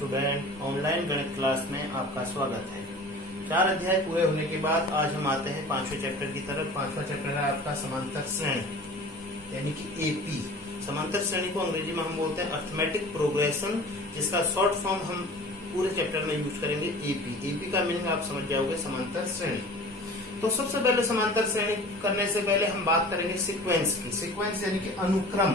Student, online गणित class में आपका स्वागत है। 4 अध्याय पूरे होने के बाद आज हम आते हैं 5वें चैप्टर की तरफ। 5वां चैप्टर है आपका समांतर श्रेणी यानी कि एपी। समांतर श्रेणी को अंग्रेजी में हम बोलते हैं अर्थमेटिक प्रोग्रेशन, जिसका शॉर्ट फॉर्म हम पूरे चैप्टर में यूज करेंगे एपी। एपी का मीनिंग आप समझ जाओगे, समांतर श्रेणी। तो सबसे पहले समांतर श्रेणी करने से पहले हम बात करेंगे सीक्वेंस की। सीक्वेंस यानी कि अनुक्रम।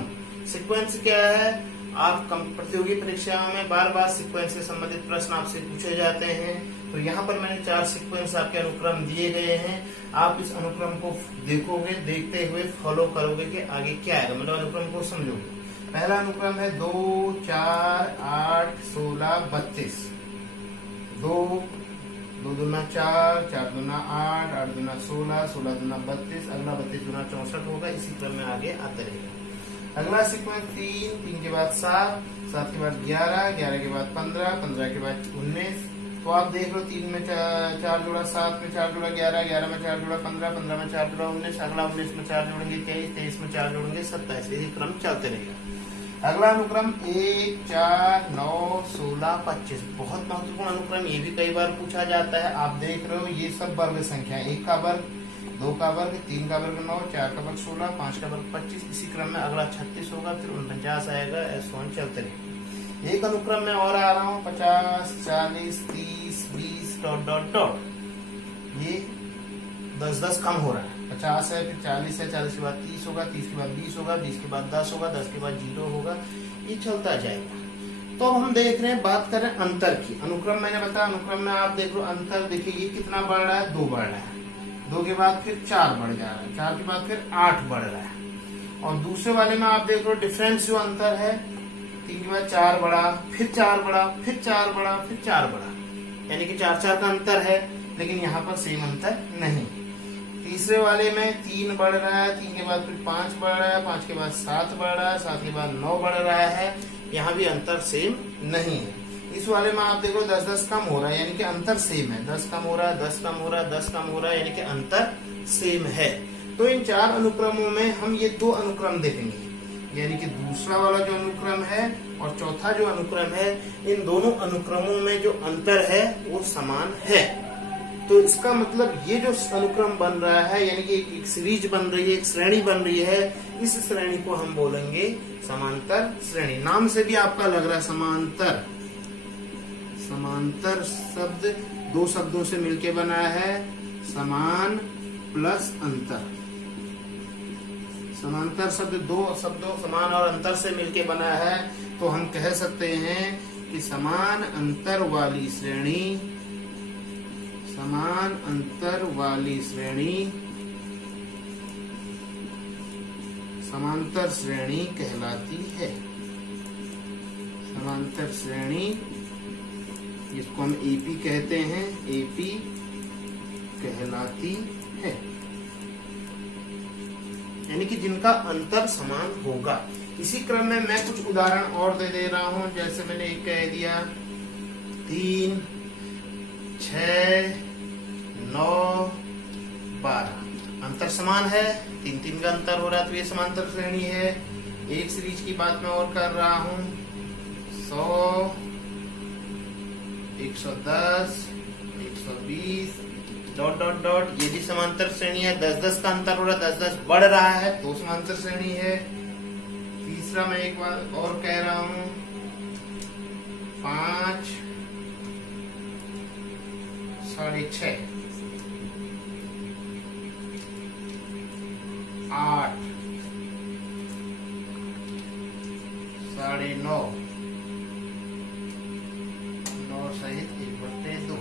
सीक्वेंस क्या है? आप प्रतियोगी परीक्षाओं में बार बार सीक्वेंस से संबंधित प्रश्न आपसे पूछे जाते हैं। तो यहाँ पर मैंने 4 सीक्वेंस आपके अनुक्रम दिए गए हैं। आप इस अनुक्रम को देखोगे, देखते हुए फॉलो करोगे कि आगे क्या आएगा, मतलब अनुक्रम को समझोगे। पहला अनुक्रम है 2, 4, 8, 16, 32। 2 दूना 4, 4 दूना 8, 8 दूना 16, 16 दूना 32, अगला 32 दूना 64 होगा। इसी क्रम में आगे आते रहेगा। अगला सीक्वेंस 3, 3 के बाद 7, 7 के बाद 11, 11 के बाद 15, 15 के बाद 19। तो आप देख लो 3 में 4 जोड़ा, 7 में 4 जोड़ा 11, 11 में 4 जोड़ा 15, 15 में 4 जोड़ा 19, अगला 19 में 4 जोड़ेंगे 23, 23 में 4 जोड़ेंगे 27। यही क्रम चलते रहेगा। अगला अनुक्रम 1, 4, 9, 16, 25। बहुत महत्वपूर्ण अनुक्रम, ये भी कई बार पूछा जाता है। आप देख रहे हो ये सब वर्ग संख्या, 1 का वर्ग, 2 का वर्ग, 3 का वर्ग 9, 4 का वर्ग 16, 5 का वर्ग 25। इसी क्रम में अगला 36 होगा, फिर 49 आएगा, ऐसे वन चलते रहेंगे। एक अनुक्रम में और आ रहा हूँ 50, 40, 30, 20 डॉट डॉट डॉट। ये 10 कम हो रहा है। 50 है, फिर 40 है, 40 के बाद 30 होगा, 30 के बाद 20 होगा, 20 के बाद 10 होगा, 10 के बाद 0 होगा। ये चलता जाएगा। तो अब हम देख रहे हैं, बात कर रहे हैं अंतर की। अनुक्रम मैंने बताया, अनुक्रम में आप देख लो अंतर, देखिए ये कितना बढ़ रहा है, 2 बढ़ रहा है। 2 के बाद फिर 4 बढ़ जा रहा है, 4 के बाद फिर 8 बढ़ रहा है। और दूसरे वाले में आप देख लो डिफरेंस जो अंतर है, 3 के बाद 4 बढ़ा, फिर 4 बढ़ा, फिर 4 बढ़ा, फिर 4 बढ़ा, यानी कि 4 का अंतर है। लेकिन यहाँ पर सेम अंतर नहीं। तीसरे वाले में 3 बढ़ रहा है, 3 के बाद फिर 5 बढ़ रहा है, 5 के बाद 7 बढ़ रहा है, 7 के बाद 9 बढ़ रहा है। यहाँ भी अंतर सेम नहीं है। इस वाले में आप देखो 10 कम हो रहा है, यानी कि अंतर सेम है। 10 कम हो रहा है, 10 कम हो रहा है, 10 कम हो रहा है, यानी कि अंतर सेम है। तो इन 4 अनुक्रमों में हम ये 2 अनुक्रम देखेंगे, यानी कि दूसरा वाला जो अनुक्रम है और चौथा जो अनुक्रम है, इन दोनों अनुक्रमों में जो अंतर है वो समान है। तो इसका मतलब ये जो अनुक्रम बन रहा है, यानी कि एक सीरीज बन रही है, एक श्रेणी बन रही है, इस श्रेणी को हम बोलेंगे समांतर श्रेणी। नाम से भी आपका लग रहा है समांतर। समांतर शब्द 2 शब्दों से मिलके बना है, समान प्लस अंतर। समांतर शब्द 2 शब्दों समान और अंतर से मिलके बना है। तो हम कह सकते हैं कि समान अंतर वाली श्रेणी, समान अंतर वाली श्रेणी समांतर श्रेणी कहलाती है। समांतर श्रेणी, जिसको हम एपी कहते हैं, एपी कहलाती है, यानी कि जिनका अंतर समान होगा। इसी क्रम में मैं कुछ उदाहरण और दे रहा हूं। जैसे मैंने एक कह दिया 3, 6, 9, 12। अंतर समान है, 3 का अंतर हो रहा है, तो ये समांतर श्रेणी है। एक सीरीज की बात मैं और कर रहा हूं 100, 110, 120 डॉट डॉट डॉट। ये भी समांतर श्रेणी है। 10 का अंतर हो रहा है, 10 बढ़ रहा है, तो समांतर श्रेणी है। तीसरा मैं एक बार और कह रहा हूं 5, 6.5, 8, 9.5, 9 सहित 1/2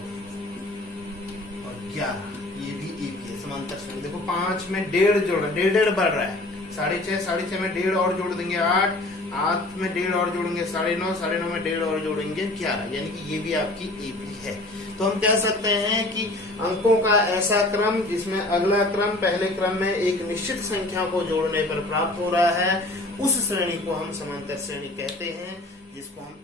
और 11। ये भी एक है समांतर श्रेणी। देखो 5 में 1.5 जोड़ा, 1.5 बढ़ रहा है। 6.5 में 1.5 और जोड़ देंगे 8, 8 में 1.5 और जोड़ेंगे 9.5, 9.5 में 1.5 और जोड़ेंगे 11, यानी कि ये भी आपकी एपी है। तो हम कह सकते हैं कि अंकों का ऐसा क्रम जिसमें अगला क्रम पहले क्रम में एक निश्चित संख्या को जोड़ने पर प्राप्त हो रहा है, उस श्रेणी को हम समांतर श्रेणी कहते हैं, जिसको हम